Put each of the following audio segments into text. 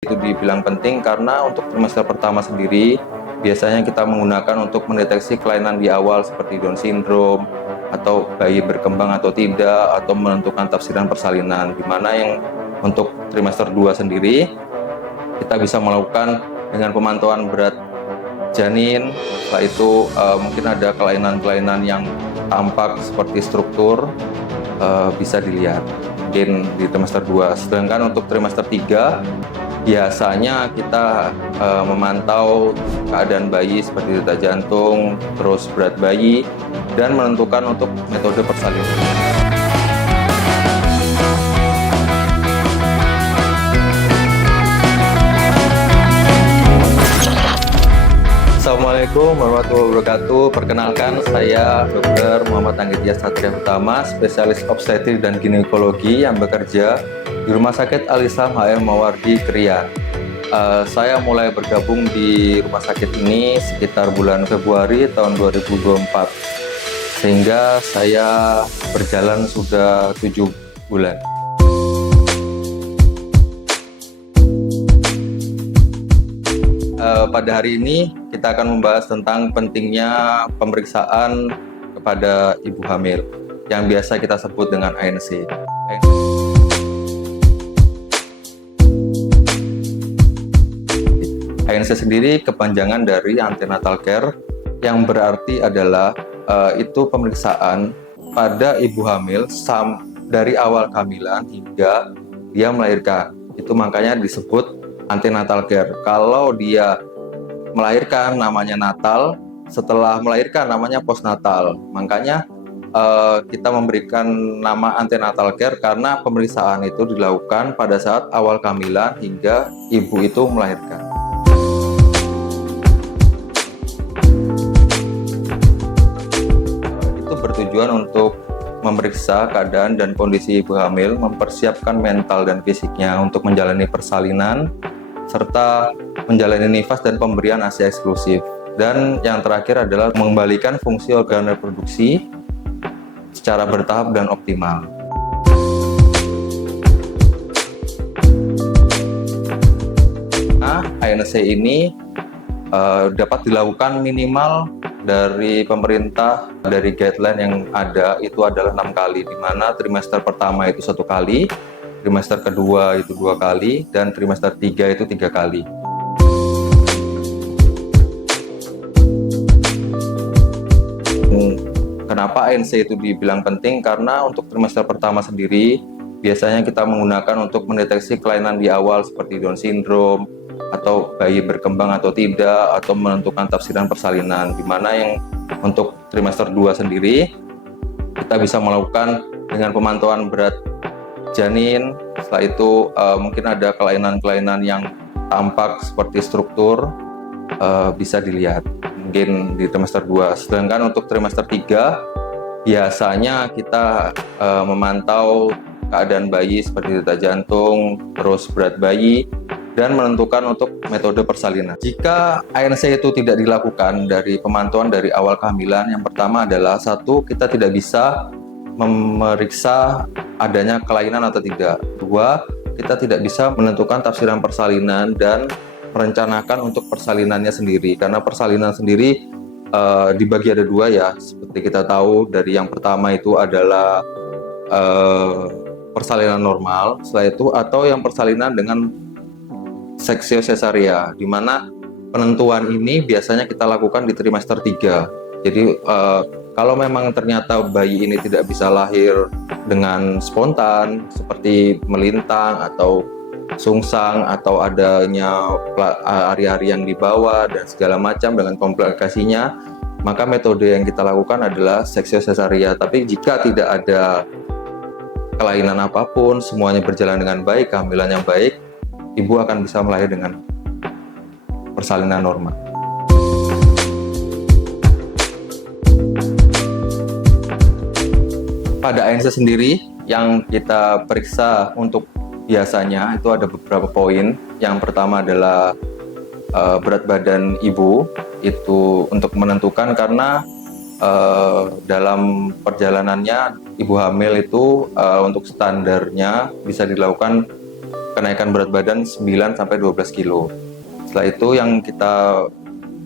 Itu dibilang penting karena untuk trimester pertama sendiri biasanya kita menggunakan untuk mendeteksi kelainan di awal seperti Down syndrome atau bayi berkembang atau tidak, atau menentukan tafsiran persalinan, dimana yang untuk trimester 2 sendiri kita bisa melakukan dengan pemantauan berat janin. Setelah itu mungkin ada kelainan-kelainan yang tampak seperti struktur, bisa dilihat mungkin di trimester 2. Sedangkan untuk trimester 3 biasanya kita memantau keadaan bayi seperti detak jantung, terus berat bayi, dan menentukan untuk metode persalinan. Assalamualaikum warahmatullahi wabarakatuh. Perkenalkan, saya Dr. Muhammad Anggit Satria Utama, spesialis obstetrik dan ginekologi yang bekerja di Rumah Sakit Al-Islam HM Mawardi, Krian. Saya mulai bergabung di rumah sakit ini sekitar bulan Februari tahun 2024, sehingga saya berjalan sudah 7 bulan. Pada hari ini kita akan membahas tentang pentingnya pemeriksaan kepada ibu hamil yang biasa kita sebut dengan ANC. ANC sendiri kepanjangan dari antenatal care, yang berarti adalah itu pemeriksaan pada ibu hamil dari awal kehamilan hingga dia melahirkan. Itu makanya disebut antenatal care. Kalau dia melahirkan namanya natal, setelah melahirkan namanya postnatal. Makanya kita memberikan nama antenatal care karena pemeriksaan itu dilakukan pada saat awal kehamilan hingga ibu itu melahirkan. Itu bertujuan untuk memeriksa keadaan dan kondisi ibu hamil, mempersiapkan mental dan fisiknya untuk menjalani persalinan, serta menjalani nifas dan pemberian ASI eksklusif. Dan yang terakhir adalah mengembalikan fungsi organ reproduksi secara bertahap dan optimal. Nah, ANC ini dapat dilakukan minimal dari pemerintah, dari guideline yang ada itu adalah 6 kali, di mana trimester pertama itu 1 kali, trimester kedua itu 2 kali, dan trimester 3 itu 3 kali. Kenapa ANC itu dibilang penting? Karena untuk trimester pertama sendiri biasanya kita menggunakan untuk mendeteksi kelainan di awal seperti Down syndrome atau bayi berkembang atau tidak, atau menentukan tafsiran persalinan, dimana yang untuk trimester 2 sendiri kita bisa melakukan dengan pemantauan berat janin. Setelah itu mungkin ada kelainan-kelainan yang tampak seperti struktur, bisa dilihat mungkin di trimester 2. Sedangkan untuk trimester 3 biasanya kita memantau keadaan bayi seperti detak jantung, terus berat bayi, dan menentukan untuk metode persalinan. Jika ANC itu tidak dilakukan dari pemantauan dari awal kehamilan, yang pertama adalah satu, kita tidak bisa memeriksa adanya kelainan atau tidak. Dua, kita tidak bisa menentukan tafsiran persalinan dan merencanakan untuk persalinannya sendiri, karena persalinan sendiri dibagi ada 2 ya, seperti kita tahu. Dari yang pertama itu adalah persalinan normal, setelah itu atau yang persalinan dengan seksio cesaria, di mana penentuan ini biasanya kita lakukan di trimester 3. Jadi kalau memang ternyata bayi ini tidak bisa lahir dengan spontan seperti melintang atau sungsang, atau adanya ari-ari yang di bawah dan segala macam dengan komplikasinya, maka metode yang kita lakukan adalah seksio cesaria. Tapi jika tidak ada kelainan apapun, semuanya berjalan dengan baik, kehamilan yang baik, ibu akan bisa melahir dengan persalinan normal. Pada ANC sendiri yang kita periksa untuk biasanya itu ada beberapa poin. Yang pertama adalah berat badan ibu, itu untuk menentukan karena dalam perjalanannya ibu hamil itu untuk standarnya bisa dilakukan kenaikan berat badan 9 sampai 12 kilo. Setelah itu yang kita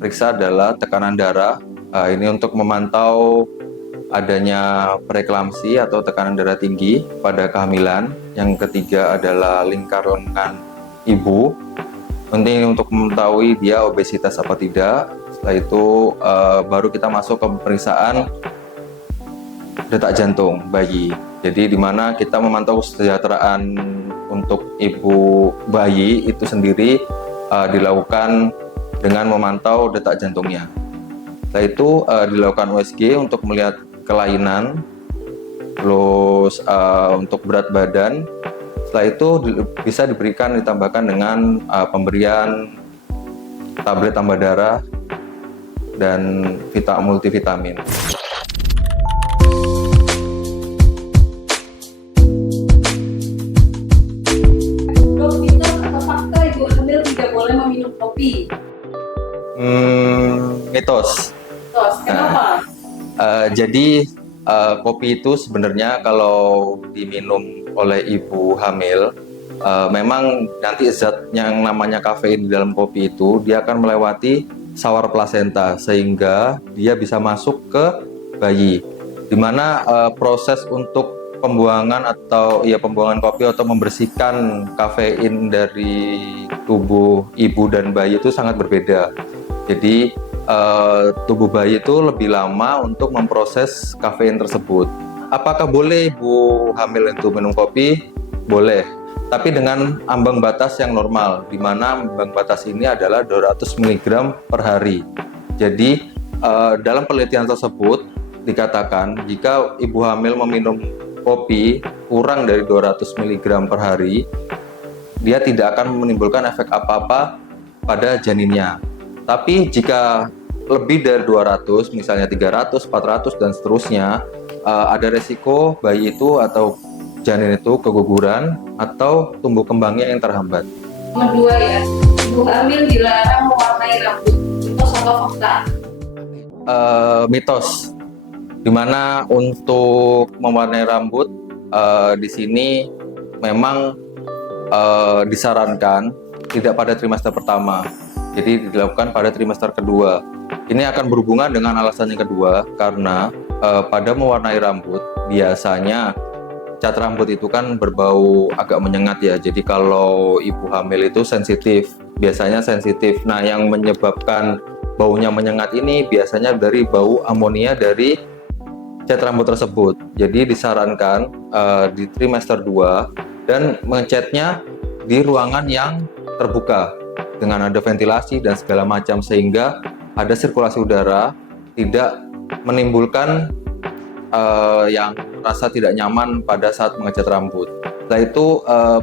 periksa adalah tekanan darah. Ini untuk memantau adanya preeklamsi atau tekanan darah tinggi pada kehamilan. Yang ketiga adalah lingkar lengan ibu. Penting untuk mengetahui dia obesitas apa tidak. Setelah itu baru kita masuk ke pemeriksaan detak jantung bayi. Jadi di mana kita memantau kesejahteraan untuk ibu bayi itu sendiri dilakukan dengan memantau detak jantungnya. Setelah itu dilakukan USG untuk melihat kelainan, terus untuk berat badan. Setelah itu bisa diberikan ditambahkan dengan pemberian tablet tambah darah dan multivitamin. Dok, mitos atau fakta ibu hamil tidak boleh meminum kopi? Mitos. Kenapa? Jadi kopi itu sebenarnya kalau diminum oleh ibu hamil, memang nanti zat yang namanya kafein di dalam kopi itu dia akan melewati sawar plasenta sehingga dia bisa masuk ke bayi. Dimana proses untuk pembuangan kopi atau membersihkan kafein dari tubuh ibu dan bayi itu sangat berbeda. Jadi tubuh bayi itu lebih lama untuk memproses kafein tersebut. Apakah boleh ibu hamil itu minum kopi? Boleh, tapi dengan ambang batas yang normal, di mana ambang batas ini adalah 200 mg per hari. Jadi dalam penelitian tersebut dikatakan jika ibu hamil meminum kopi kurang dari 200 mg per hari, dia tidak akan menimbulkan efek apa-apa pada janinnya. Tapi jika lebih dari 200, misalnya 300, 400 dan seterusnya, ada resiko bayi itu atau janin itu keguguran atau tumbuh kembangnya yang terhambat. Nomor 2 ya, ibu hamil dilarang mewarnai rambut. Mitos atau fakta? Mitos, dimana untuk mewarnai rambut di sini memang disarankan tidak pada trimester pertama, jadi dilakukan pada trimester kedua. Ini akan berhubungan dengan alasan yang kedua, karena pada mewarnai rambut biasanya cat rambut itu kan berbau agak menyengat ya. Jadi kalau ibu hamil itu biasanya sensitif. Nah, yang menyebabkan baunya menyengat ini biasanya dari bau amonia dari cat rambut tersebut. Jadi disarankan di trimester 2 dan mengecatnya di ruangan yang terbuka dengan ada ventilasi dan segala macam, sehingga ada sirkulasi udara, tidak menimbulkan yang rasa tidak nyaman pada saat mengecat rambut. Setelah itu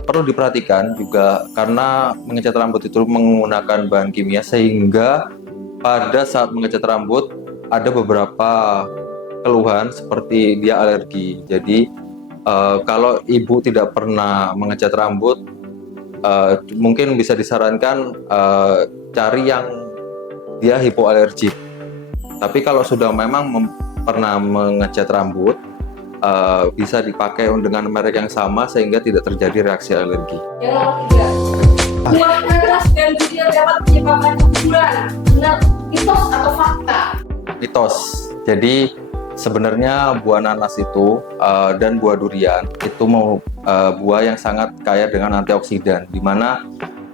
perlu diperhatikan juga karena mengecat rambut itu menggunakan bahan kimia, sehingga pada saat mengecat rambut ada beberapa keluhan seperti dia alergi. Jadi kalau ibu tidak pernah mengecat rambut, mungkin bisa disarankan cari yang dia hipoalergik. Tapi kalau sudah memang pernah mengecat rambut, bisa dipakai dengan merek yang sama sehingga tidak terjadi reaksi alergi. Yang nomor 3, buah nanas dan durian dapat menyebabkan keguguran. Benar, mitos atau fakta? Mitos. Jadi sebenarnya buah nanas itu dan buah durian itu buah yang sangat kaya dengan antioksidan, di mana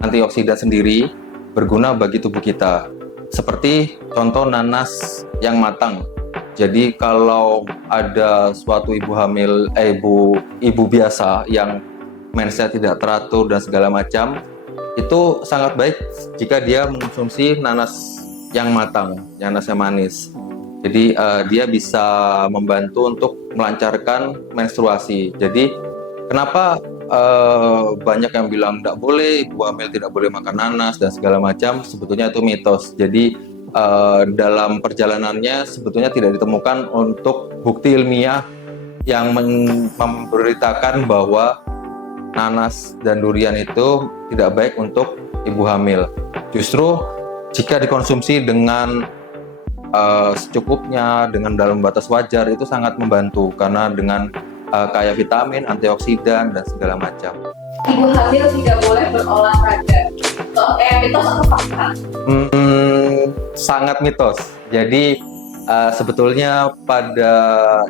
antioksidan sendiri berguna bagi tubuh kita. Seperti contoh nanas yang matang. Jadi kalau ada suatu ibu hamil, ibu biasa yang mensnya tidak teratur dan segala macam, itu sangat baik jika dia mengkonsumsi nanas yang matang, nanas yang manis. Jadi dia bisa membantu untuk melancarkan menstruasi. Jadi kenapa banyak yang bilang tidak boleh, ibu hamil tidak boleh makan nanas dan segala macam, sebetulnya itu mitos. Jadi dalam perjalanannya sebetulnya tidak ditemukan untuk bukti ilmiah yang memberitakan bahwa nanas dan durian itu tidak baik untuk ibu hamil. Justru jika dikonsumsi dengan secukupnya, dengan dalam batas wajar, itu sangat membantu karena dengan kaya vitamin, antioksidan dan segala macam. ibu hamil tidak boleh berolahraga. Mitos atau fakta? Sangat mitos. Jadi sebetulnya pada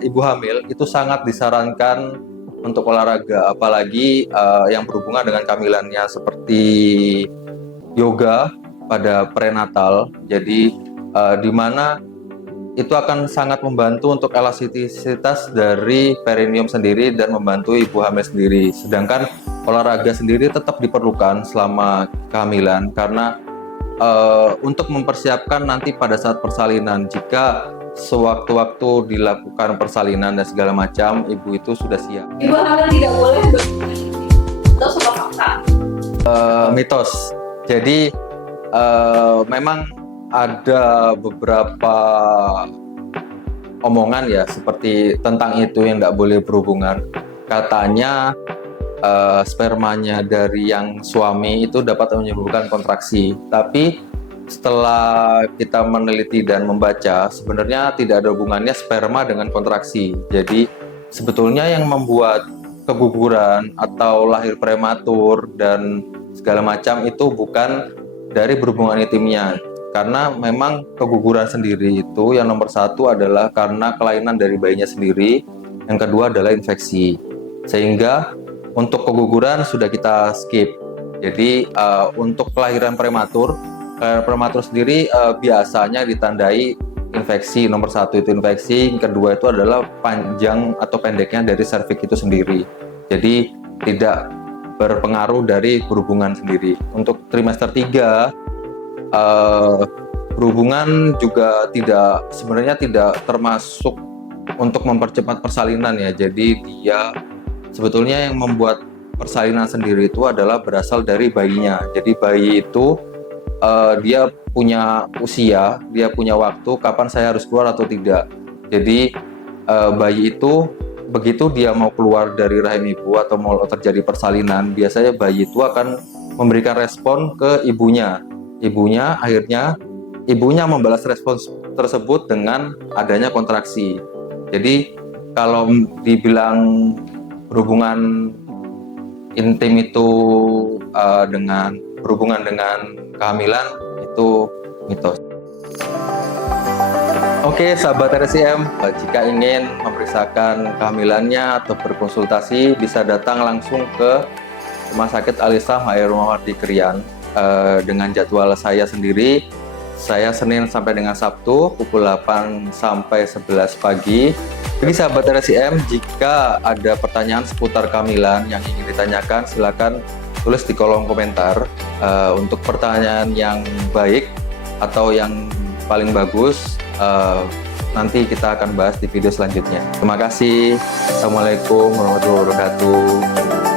ibu hamil itu sangat disarankan untuk olahraga, apalagi yang berhubungan dengan kehamilannya seperti yoga pada prenatal. Jadi di mana itu akan sangat membantu untuk elastisitas dari perineum sendiri dan membantu ibu hamil sendiri. Sedangkan olahraga sendiri tetap diperlukan selama kehamilan karena untuk mempersiapkan nanti pada saat persalinan. Jika sewaktu-waktu dilakukan persalinan dan segala macam, ibu itu sudah siap. Ibu hamil tidak boleh berhubungan intim. Mitos atau fakta? Mitos. Jadi memang ada beberapa omongan ya seperti tentang itu yang nggak boleh berhubungan. Katanya spermanya dari yang suami itu dapat menyebabkan kontraksi. Tapi setelah kita meneliti dan membaca, sebenarnya tidak ada hubungannya sperma dengan kontraksi. Jadi sebetulnya yang membuat keguguran atau lahir prematur dan segala macam itu bukan dari berhubungan intimnya. Karena memang keguguran sendiri itu yang nomor satu adalah karena kelainan dari bayinya sendiri, yang kedua adalah infeksi. Sehingga untuk keguguran sudah kita skip. Jadi untuk kelahiran prematur sendiri biasanya ditandai infeksi. Nomor satu itu infeksi, yang kedua itu adalah panjang atau pendeknya dari serviks itu sendiri. Jadi tidak berpengaruh dari berhubungan sendiri. Untuk trimester 3 berhubungan juga sebenarnya tidak termasuk untuk mempercepat persalinan ya. Jadi dia sebetulnya yang membuat persalinan sendiri itu adalah berasal dari bayinya. Jadi bayi itu dia punya usia, dia punya waktu kapan saya harus keluar atau tidak. Jadi bayi itu begitu dia mau keluar dari rahim ibu atau mau terjadi persalinan, biasanya bayi itu akan memberikan respon ke ibunya. Akhirnya ibunya membalas respon tersebut dengan adanya kontraksi. Jadi kalau dibilang berhubungan intim itu berhubungan dengan kehamilan itu mitos. Oke, sahabat RSIM, jika ingin memeriksakan kehamilannya atau berkonsultasi bisa datang langsung ke Rumah Sakit Al-Islam HR Muhammadiyah Krian dengan jadwal saya sendiri. Saya Senin sampai dengan Sabtu pukul 8 sampai 11 pagi. Bagi sahabat RSIM, jika ada pertanyaan seputar kehamilan yang ingin ditanyakan, silakan tulis di kolom komentar. Untuk pertanyaan yang baik atau yang paling bagus, nanti kita akan bahas di video selanjutnya. Terima kasih. Assalamualaikum warahmatullahi wabarakatuh.